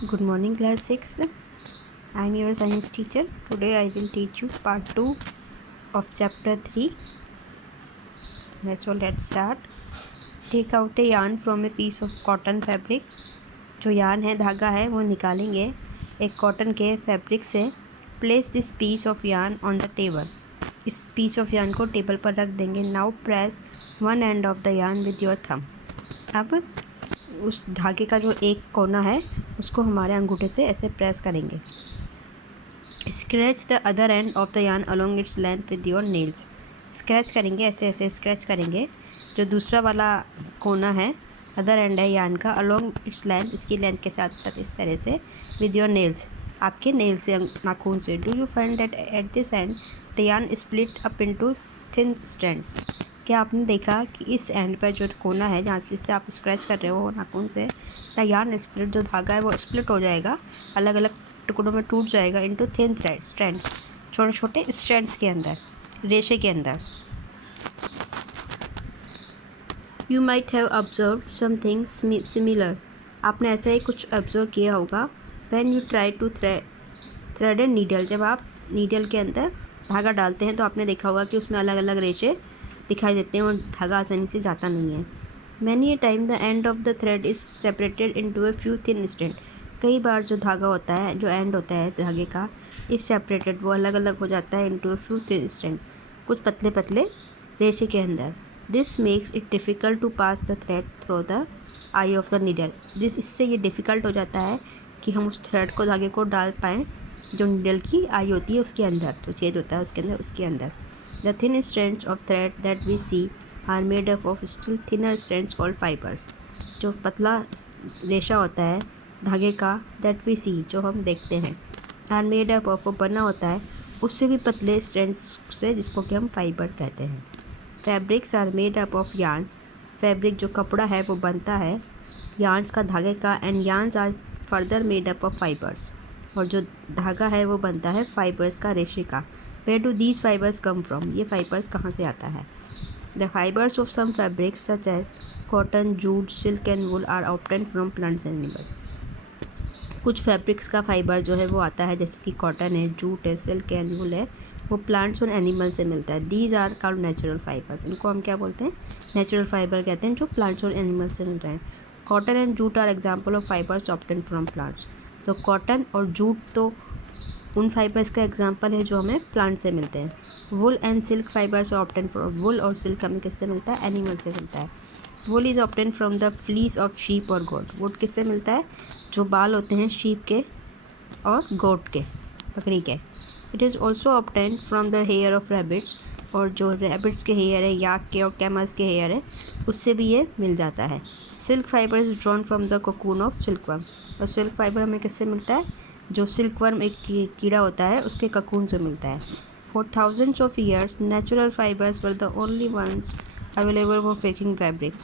Good morning, class 6th. I am your science teacher. Today I will teach you part 2 of chapter 3. Let's start. Take out a yarn from a piece of cotton fabric. जो yarn है, धागा है, वो निकालेंगे एक cotton के fabric से. Place this piece of yarn on the table. इस piece of yarn को टेबल पर रख देंगे. Now press one end of the yarn with your thumb. अब उस धागे का जो एक कोना है उसको हमारे अंगूठे से ऐसे प्रेस करेंगे. Scratch the other end of the yarn along its length with your nails. Scratch करेंगे, ऐसे ऐसे स्क्रैच करेंगे. जो दूसरा वाला कोना है, अदर एंड है यार्न का, अलोंग इट्स लेंथ, इसकी लेंथ के साथ साथ इस तरह से, विद योर नेल्स, आपके नेल से, नाखून से. Do you find that at this and the yarn split up into thin strands. क्या आपने देखा कि इस एंड पर जो कोना है जहाँ जिससे आप स्क्रैच कर रहे हो नाखून से, या यार्न स्प्लिट, जो धागा है वो स्प्लिट हो जाएगा, अलग अलग टुकड़ों में टूट जाएगा, इनटू थिन स्ट्रैंड, छोटे छोटे स्ट्रैंड्स के अंदर, रेशे के अंदर. You might have observe something similar. आपने ऐसा ही कुछ ऑब्जर्व किया होगा. When you try to thread a needle. जब आप नीडल के अंदर धागा डालते हैं तो आपने देखा होगा कि उसमें अलग अलग रेशे दिखाई देते हैं और धागा आसानी से जाता नहीं है. Many a time the end of the thread is separated into a few thin strand. कई बार जो धागा होता है, जो एंड होता है धागे का, इज सेपरेटेड, वो अलग अलग हो जाता है, into a few thin strand, कुछ पतले पतले रेशे के अंदर. This makes it difficult to pass the thread through the eye of the needle. इससे ये डिफ़िकल्ट हो जाता है कि हम उस थ्रेड को, धागे को डाल पाएँ जो नीडल की आई होती है उसके अंदर, जो छेद होता है उसके अंदर, उसके अंदर. The thin strands of thread that we see are made up of still thinner strands called fibers. जो पतला रेशा होता है धागे का, that we see, जो हम देखते हैं, are made up of, वो बना होता है उससे भी पतले strands से, जिसको कि हम फाइबर कहते हैं. Fabrics are made up of yarn. Fabric जो कपड़ा है वो बनता है yarns का, धागे का, and yarns are further made up of fibers. और जो धागा है वो बनता है फाइबर्स का, रेशे का. Where do these fibers come from? ये फाइबर्स कहाँ से आता है? The fibers of some fabrics such as cotton, jute, silk and wool are obtained from plants and animals. कुछ फैब्रिक्स का फाइबर जो है वो आता है, जैसे कि कॉटन है, जूट है, सिल्क एंड वूल है, वो प्लांट्स और एनिमल से मिलता है. These are called natural fibers. इनको हम क्या बोलते हैं? नेचुरल फाइबर कहते हैं, जो प्लांट्स और एनिमल से मिल रहे हैं. Cotton and jute are example of fibres obtained from plants. तो कॉटन और जूट तो उन फाइबर्स का एग्जांपल है जो हमें प्लांट से मिलते हैं. Wool and silk fibres obtain from, wool और सिल्क हमें किससे मिलता है? एनिमल से मिलता है. Wool is obtain from the fleece of sheep और गोट. वुड किससे मिलता है? जो बाल होते हैं शीप के और गोट के, बकरी के. It is also obtain from the hair of rabbits. और जो रैबिट्स के हेयर है, याक के और कैमल्स के हेयर है, उससे भी ये मिल जाता है. Silk fibre is drawn from the cocoon of silkworm. और सिल्क फाइबर हमें किससे मिलता है? जो सिल्कवर्म एक कीड़ा होता है उसके ककून से मिलता है. For thousands of years natural fibres were the only ones available for making fabric.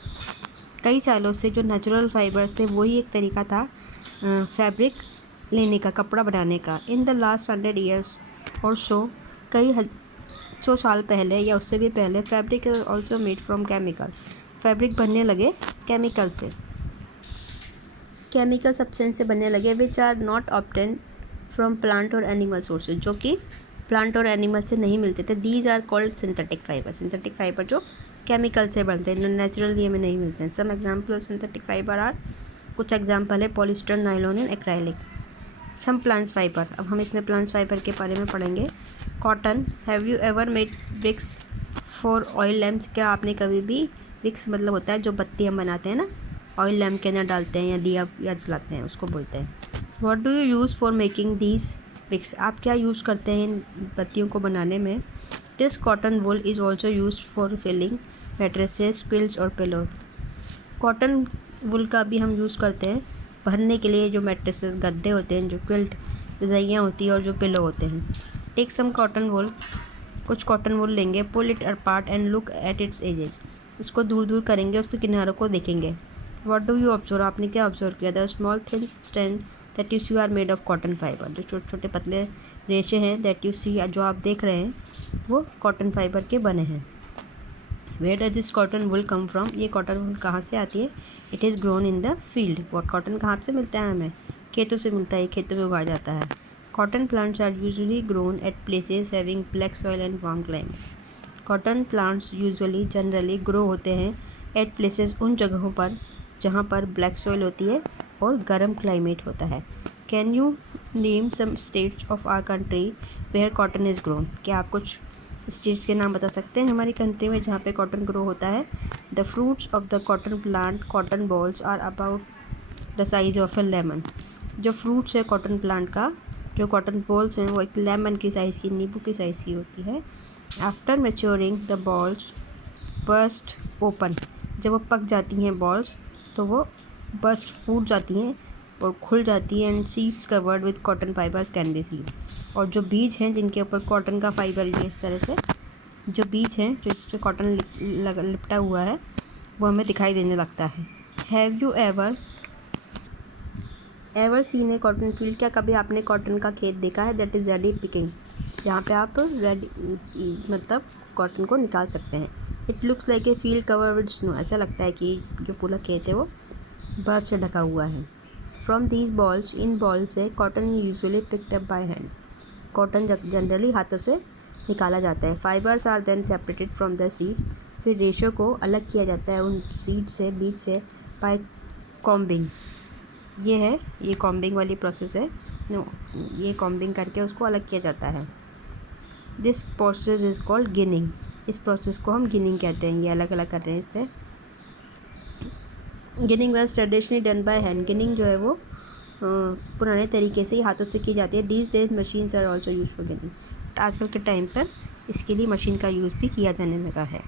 कई सालों से जो नेचुरल फाइबर्स थे वही एक तरीका था फैब्रिक लेने का, कपड़ा बनाने का. इन द लास्ट 100 ईयर्स और सो, कई 100 साल पहले या उससे भी पहले, fabric is also made from chemical. Fabric बनने लगे केमिकल से, केमिकल सब्सटेंस से बनने लगे, which are not obtain from plant और एनिमल सोर्सेज, जो कि प्लांट और एनिमल से नहीं मिलते थे. These are called synthetic fibre. Synthetic fibre जो केमिकल से बनते हैं, नेचुरली हमें नहीं मिलते हैं. Some example of synthetic fibre are, कुछ एग्जाम्पल है, polyester, nylon and acrylic. Some plants fibre. अब हम इसमें प्लांट्स फाइबर के बारे में पढ़ेंगे. Cotton. Have you ever made wicks for oil lamps. क्या आपने कभी भी, विक्स मतलब होता है जो बत्ती हम बनाते हैं ना, ऑयल लैम्प के अंदर डालते हैं या दिया या जलाते हैं, उसको बोलते हैं. What do you use for making these wicks. आप क्या यूज़ करते हैं इन बत्तियों को बनाने में? This cotton wool is also use for filling mattresses, quilts और पिलो. कॉटन वुल का भी हम यूज़ करते हैं भरने के लिए, जो मैट्रेसेस, गद्दे होते हैं, जो क्विल्ट, रज़ाइयाँ होती है और जो पिलो होते हैं. Take some cotton wool. कुछ कॉटन वुल लेंगे. Pull it apart and look at its edges. इसको दूर दूर करेंगे, उसके किनारों को देखेंगे. What do you observe? आपने क्या ऑब्जर्व किया? The small thin strand that you see are made of cotton fibre. जो छोटे छोटे पतले रेशे हैं, दैट यू सी, जो आप देख रहे हैं, वो कॉटन फाइबर के बने हैं. Where does this cotton wool come from. ये कॉटन वुल कहाँ से आती है? It is grown in the field. What cotton कहाँ से मिलता है हमें? खेतों से मिलता है, खेतों में उगाया जाता है। Cotton plants are usually grown at places having black soil and warm climate. Cotton plants usually generally grow होते हैं एट प्लेसेस, उन जगहों पर जहाँ पर ब्लैक सॉइल होती है और गर्म क्लाइमेट होता है। Can you name some states of our country where cotton is grown? क्या आप कुछ स्टेट्स के नाम बता सकते हैं हमारी कंट्री में जहाँ पे कॉटन ग्रो होता है? The fruits of the cotton plant cotton balls are about the size of a lemon. जो फ्रूट्स है कॉटन प्लांट का, जो कॉटन बॉल्स हैं वो एक लेमन की साइज़ की, नींबू की साइज़ की होती है। After maturing the balls burst open. जब वो पक जाती हैं बॉल्स तो वो बर्स्ट फूट जाती हैं और खुल जाती है। And seeds covered with cotton fibres can be seen. और जो बीज हैं जिनके ऊपर कॉटन का फाइबर, ये इस तरह से जो बीज हैं जो इस पर कॉटन लिपटा हुआ है वो हमें दिखाई देने लगता है। Have you ever seen A cotton field? क्या कभी आपने कॉटन का खेत देखा है? दैट इज़ रेडी पिकिंग, जहाँ पे आप रेडी मतलब कॉटन को निकाल सकते हैं। It looks like a field cover with snow. ऐसा लगता है कि जो पूरा खेत है वो बर्फ से ढका हुआ है। फ्रॉम दीज बॉल्स, इन बॉल से cotton usually picked up by hand. Cotton generally हाथों से निकाला जाता है। Fibres are then separated from the seeds. फिर रेशो को अलग किया जाता है उन सीड से, बीज से, बाय कॉम्बिंग। ये कॉम्बिंग वाली प्रोसेस है। ये कॉम्बिंग करके उसको अलग किया जाता है। This process is called ginning. इस प्रोसेस को हम गिनिंग कहते हैं। ये अलग अलग कर रहे हैं इससे। Ginning was traditionally done by hand. Ginning जो है वो पुराने तरीके से ही हाथों से की जाती है। These days machines are also use for ginning. आजकल के टाइम पर इसके लिए मशीन का यूज़ भी किया जाने लगा है।